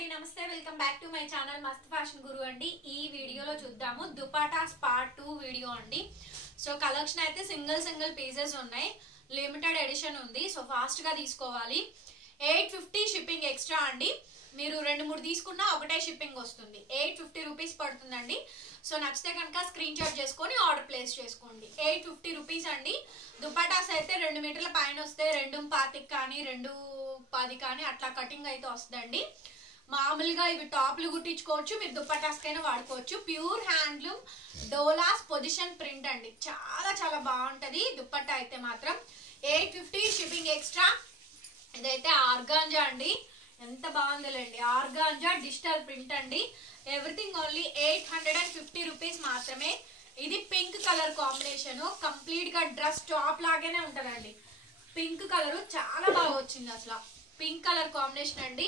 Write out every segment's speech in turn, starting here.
అండి నమస్తే welcome back to my channel మస్త్ ఫ్యాషన్ గురు అండి. ఈ వీడియోలో చూద్దాము దుపట్టాస్ పార్ట్ 2 వీడియో అండి. సో కలెక్షన్ అయితే సింగిల్ పీసెస్ ఉన్నాయి, లిమిటెడ్ ఎడిషన్ ఉంది. సో ఫాస్ట్ గా తీసుకోవాలి. 850 షిప్పింగ్ ఎక్స్ట్రా అండి. మీరు 2-3 తీసుకున్నా ఒకటే షిప్పింగ్ వస్తుంది. 850 రూపీస్ పడుతుందండి. సో నచ్చితే కనుక స్క్రీన్ షాట్ చేసుకొని ఆర్డర్ ప్లేస్ చేసుకోండి. 850 రూపీస్ అండి. దుపట్టాస్ అయితే 2 మీటర్ల పైన వస్తే 2.25 కానీ 2.10 కానీ అట్లా కటింగ్ అయితే వస్తుందండి. మామూలుగా ఇవి టాప్లు కుట్టించుకోవచ్చు, మీరు దుపట్టాస్ కైనా వాడుకోవచ్చు. Pure handloom Doulos position print అండి. చాలా బాగుంటది దుపట్టా అయితే మాత్రం. 850 షిప్పింగ్ ఎక్స్ట్రా. ఇదైతే ఆర్గాంజా అండి, ఎంత బాగుందిలేండి. ఆర్గాంజా డిజిటల్ ప్రింట్ అండి. ఎవ్రీథింగ్ ఓన్లీ 850 రూపీస్ మాత్రమే. ఇది పింక్ కలర్ కాంబినేషన్, కంప్లీట్ గా డ్రెస్ టాప్ లాగానే ఉంటదండి. పింక్ కలర్ చాలా బాగా వచ్చింది అసలు. పింక్ కలర్ కాంబినేషన్ అండి.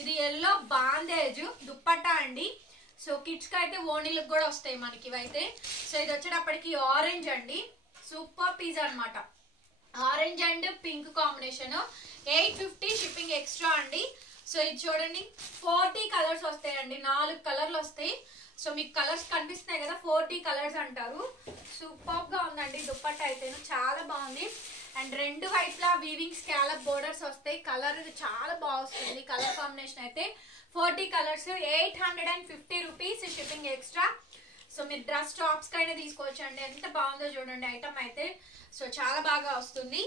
ఇది ఎల్లో బాందేజ్ దుప్పట్టా అండి. సో కిడ్స్ కి అయితే ఓణీలకు కూడా వస్తాయి మనకి ఇవైతే. సో ఇది వచ్చేటప్పటికి ఆరెంజ్ అండి, సూపర్ పీస్ అనమాట. Orange and pink combination. 850 shipping extra అండి. సో ఇది చూడండి, 40 కలర్స్ వస్తాయండి. 4 కలర్లు వస్తాయి. సో మీకు కలర్స్ కనిపిస్తున్నాయి కదా, 40 కలర్స్ అంటారు. సూపర్ గా ఉందండి దుపట్టా అయితే, చాలా బాగుంది. అండ్ 2 వైపులా వీవింగ్ స్కాలప్ బోర్డర్స్ వస్తాయి. కలర్ చాలా బాగా వస్తుంది. కలర్ కాంబినేషన్ అయితే 40 colours. 850 rupees shipping extra. So మీరు డ్రెస్ టాప్స్ కైనా తీసుకోవచ్చు అండి. ఎంత బాగుందో చూడండి ఐటమ్ అయితే. సో చాలా బాగా వస్తుంది.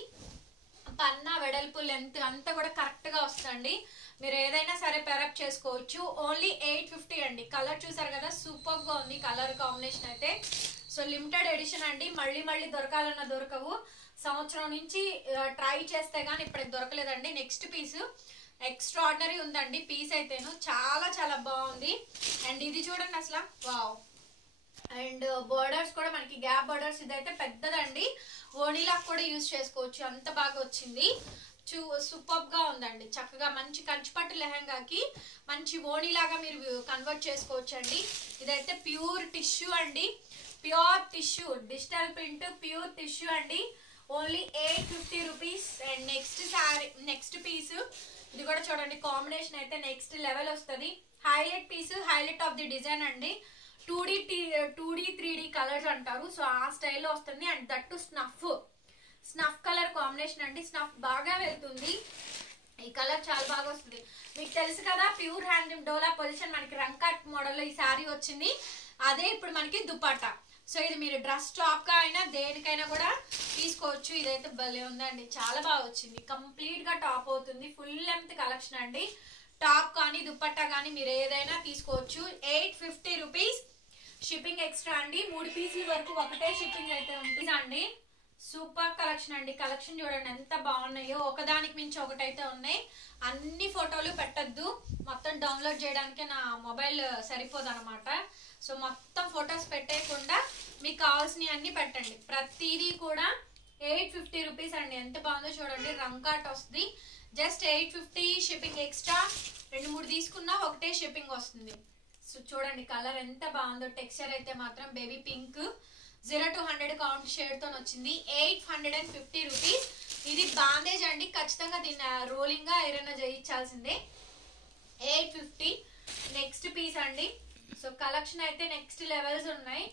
పన్నా వెడల్పు లెంత్ అంతా కూడా కరెక్ట్ గా వస్తుంది. మీరు ఏదైనా సరే పెరప్ చేసుకోవచ్చు. ఓన్లీ 850 అండి. కలర్ చూసారు కదా, సూపర్ గా ఉంది కలర్ కాంబినేషన్ అయితే. సో లిమిటెడ్ ఎడిషన్ అండి. మళ్ళీ దొరకాలన్నా దొరకవు. సంవత్సరం నుంచి ట్రై చేస్తే గానీ ఇప్పటికి దొరకలేదండి. నెక్స్ట్ పీస్ ఎక్స్ట్రాడినరీ ఉందండి పీస్ అయితేను, చాలా బాగుంది. అండ్ ఇది చూడండి అసలు వావ్. అండ్ బోర్డర్స్ కూడా మనకి గ్యాప్ బోర్డర్స్. ఇదైతే పెద్దదండి, ఓణీలా కూడా యూజ్ చేసుకోవచ్చు, అంత బాగా వచ్చింది. సూపర్ గా ఉందండి. చక్కగా మంచి కంచిపట్టు లెహంగాకి మంచి ఓణీలాగా మీరు కన్వర్ట్ చేసుకోవచ్చు అండి. ఇదైతే ప్యూర్ టిష్యూ అండి, pure tissue digital print pure tissue అండి. Only 850 rupees. And next sorry, next piece ఇది కూడా చూడండి, కాంబినేషన్ అయితే నెక్స్ట్ లెవెల్ వస్తుంది. Highlight piece, highlight of the design అండి. 2D 3D కలర్స్ అంటారు. సో ఆ స్టైల్లో వస్తుంది. And that snuff colour combination అండి. స్నఫ్ బాగా వెళ్తుంది. ఈ కలర్ చాలా బాగా వస్తుంది. మీకు తెలుసు కదా, ప్యూర్ హ్యాండ్లూమ్ డోలా పొజిషన్ మనకి రంకాట్ మోడల్ లో ఈ సారీ వచ్చింది. అదే ఇప్పుడు మనకి దుపట్టా. సో ఇది మీరు డ్రెస్ టాప్ గా అయినా దేనికైనా కూడా తీసుకోవచ్చు. ఇదైతే భలే ఉందండి, చాలా బాగా వచ్చింది. కంప్లీట్ గా టాప్ అవుతుంది. ఫుల్ లెంత్ కలెక్షన్ అండి. టాప్ కానీ దుపట్టా కానీ మీరు ఏదైనా తీసుకోవచ్చు. 850 రూపీస్ షిప్పింగ్ ఎక్స్ట్రా అండి. 3 పీసుల వరకు ఒకటే షిప్పింగ్ అయితే ఉంటుంది అండి. సూపర్ కలెక్షన్ అండి. కలెక్షన్ చూడండి ఎంత బాగున్నాయో, ఒకదానికి మించి ఒకటైతే ఉన్నాయి. అన్ని ఫోటోలు పెట్టద్దు, మొత్తం డౌన్లోడ్ చేయడానికి నా మొబైల్ సరిపోదు అనమాట. సో మొత్తం ఫొటోస్ పెట్టేయకుండా మీకు కావాల్సినవి అన్ని పెట్టండి. ప్రతిదీ కూడా 850 రూపీస్ అండి. ఎంత బాగుందో చూడండి. రంకాట్ వస్తుంది. Just 850 shipping extra. 2-3 తీసుకున్నా ఒకటే షిప్పింగ్ వస్తుంది. సో చూడండి కలర్ ఎంత బాగుందో. టెక్స్చర్ అయితే మాత్రం baby pink 0 to 100 count shade తో వచ్చింది. 850 రూపీస్. ఇది బాందేజ్ అండి, ఖచ్చితంగా దీన్ని రోలింగ్ గా ఐరన్ చేయించాల్సిందే. 850. నెక్స్ట్ పీస్ అండి. సో కలెక్షన్ అయితే నెక్స్ట్ లెవెల్స్ ఉన్నాయి.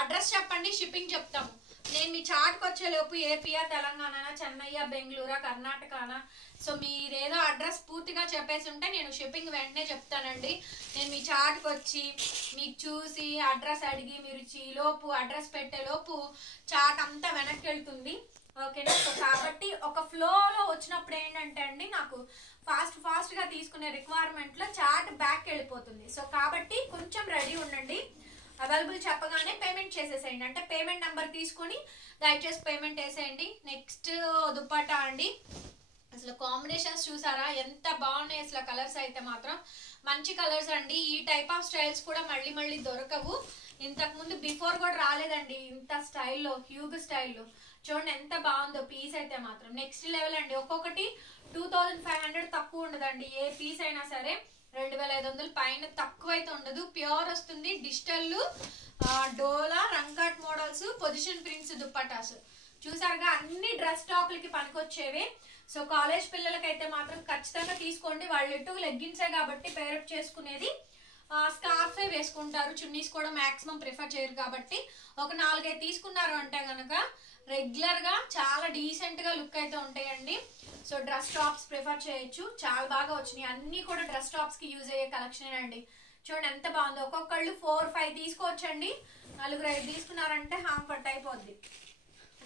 అడ్రస్ చెప్పండి, షిప్పింగ్ చెప్తాము. నేను మీ చాట్కి వచ్చే లోపు ఏపీయా, తెలంగాణ, చెన్నయ్య, బెంగళూరా, కర్ణాటకనా, సో మీరేదో అడ్రస్ పూర్తిగా చెప్పేసి ఉంటే నేను షిప్పింగ్ వెంటనే చెప్తానండి. నేను మీ చాట్కి వచ్చి మీకు చూసి అడ్రస్ అడిగి మీరు లోపు అడ్రస్ పెట్టే లోపు చాట్ అంతా వెనక్కి వెళ్తుంది. ఓకేనా? సో కాబట్టి ఒక ఫ్లోలో వచ్చినప్పుడు ఏంటంటే అండి, నాకు ఫాస్ట్ గా తీసుకునే రిక్వైర్మెంట్ లో చాట్ బ్యాక్ వెళ్ళిపోతుంది. సో కాబట్టి కొంచెం రెడీ ఉండండి. అవైలబుల్ చెప్పగానే పేమెంట్ చేసేసేయండి. అంటే పేమెంట్ నెంబర్ తీసుకొని దయచేసి పేమెంట్ వేసేయండి. నెక్స్ట్ దుపట్టా అండి. అసలు కాంబినేషన్స్ చూసారా ఎంత బాగున్నాయి అసలు. కలర్స్ అయితే మాత్రం మంచి కలర్స్ అండి. ఈ టైప్ ఆఫ్ స్టైల్స్ కూడా మళ్ళీ దొరకవు. ఇంతకు ముందు బిఫోర్ కూడా రాలేదండి ఇంత స్టైల్లో, హ్యూగ్ స్టైల్లో. చూడండి ఎంత బాగుందో పీస్ అయితే మాత్రం నెక్స్ట్ లెవెల్ అండి. ఒక్కొక్కటి 2500 తక్కువ ఉండదండి. ఏ పీస్ అయినా సరే 2500 పైన తక్కువ అయితే ఉండదు. ప్యూర్ వస్తుంది. డిజిటల్ డోలా రంకాట్ మోడల్స్ పొజిషన్ ప్రింట్స్ దుపట్టాస్ చూసారుగా, అన్ని డ్రెస్ టాప్లకి పనికొచ్చేవే. సో కాలేజ్ పిల్లలకైతే మాత్రం ఖచ్చితంగా తీసుకోండి. వాళ్ళు ఎటు లెగ్గిన్సే కాబట్టి పేరప్ చేసుకునేది స్కార్ఫే వేసుకుంటారు, చున్నీస్ కూడా మాక్సిమం ప్రిఫర్ చేయరు కాబట్టి ఒక 4-5 తీసుకున్నారు అంటే కనుక రెగ్యులర్ గా చాలా డీసెంట్ గా లుక్ అయితే ఉంటాయండి. సో డ్రెస్ టాప్స్ ప్రిఫర్ చేయొచ్చు, చాలా బాగా వచ్చినాయి. అన్ని కూడా డ్రెస్ టాప్స్ కి యూజ్ అయ్యే కలెక్షన్ అండి. చూడండి ఎంత బాగుందో. ఒక్కొక్కళ్ళు 4-5 తీసుకోవచ్చండి. 4-5 తీసుకున్నారంటే హాంఫర్ట్ అయిపోద్ది.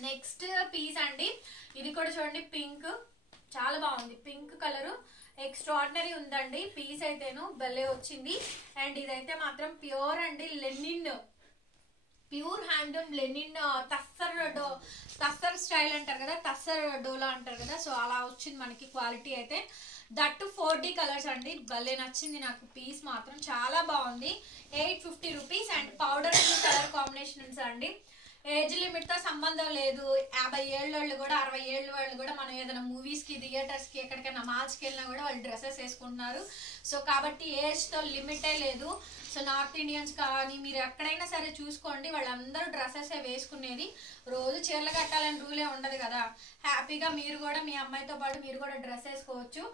నెక్స్ట్ పీస్ అండి, ఇది కూడా చూడండి పింక్, చాలా బాగుంది. పింక్ కలర్ ఎక్స్ట్రాడినరీ ఉందండి. పీస్ అయితేను భలే వచ్చింది. అండ్ ఇదైతే మాత్రం ప్యూర్ అండి, linen, pure handloom linen tussar style అంటారు కదా, టస్సర్ డోలా అంటారు కదా. సో అలా వచ్చింది మనకి క్వాలిటీ అయితే. దట్టు 4D కలర్స్ అండి, భలే నచ్చింది నాకు. పీస్ మాత్రం చాలా బాగుంది. 850 rupees. And powder colour combinations అండి. ఏజ్ లిమిట్ తో సంబంధం లేదు. 50 ఏళ్ళ వాళ్ళు కూడా 60 ఏళ్ళ వాళ్ళు కూడా మనం ఏదైనా మూవీస్ కి, థియేటర్స్ కి, ఎక్కడికైనా మాల్స్ కి వెళ్ళినా కూడా వాళ్ళు డ్రెస్సెస్ వేసుకుంటున్నారు. సో కాబట్టి ఏజ్ తో లిమిటే లేదు. సో నార్త్ ఇండియన్స్ కానీ మీరు ఎక్కడైనా సరే చూసుకోండి, వాళ్ళందరూ డ్రెస్సెస్ వేసుకునేది. రోజు చీరలు కట్టాలని రూలే ఉండదు కదా. హ్యాపీగా మీరు కూడా మీ అమ్మాయితో పాటు మీరు కూడా డ్రెస్ వేసుకోవచ్చు.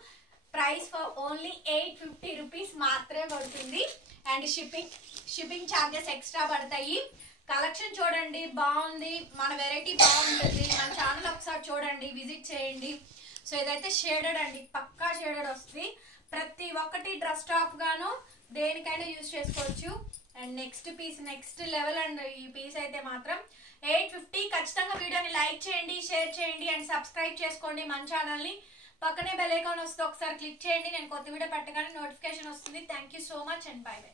ప్రైస్ ఫర్ ఓన్లీ 850 రూపీస్ మాత్రమే పడుతుంది. అండ్ షిప్పింగ్ ఛార్జెస్ ఎక్స్ట్రా పడతాయి. కలెక్షన్ చూడండి, బాగుంది, మన వెరైటీ బాగుంటుంది. మన ఛానల్ ఒకసారి చూడండి, విజిట్ చేయండి. సో ఇదైతే షేడెడ్ అండి, పక్కా షేడెడ్ వస్తుంది. ప్రతి ఒక్కటి డ్రెస్ టాప్ గాను దేనికైనా యూజ్ చేసుకోవచ్చు. And next piece next level and ఈ పీస్ అయితే మాత్రం 850. ఖచ్చితంగా వీడియోని లైక్ చేయండి, షేర్ చేయండి అండ్ సబ్స్క్రైబ్ చేసుకోండి మన ఛానల్ని. పక్కనే బెల్ ఐకాన్ వస్తే ఒకసారి క్లిక్ చేయండి. నేను కొత్త వీడియో పెట్టగానే నోటిఫికేషన్ వస్తుంది. Thank you so much and by by.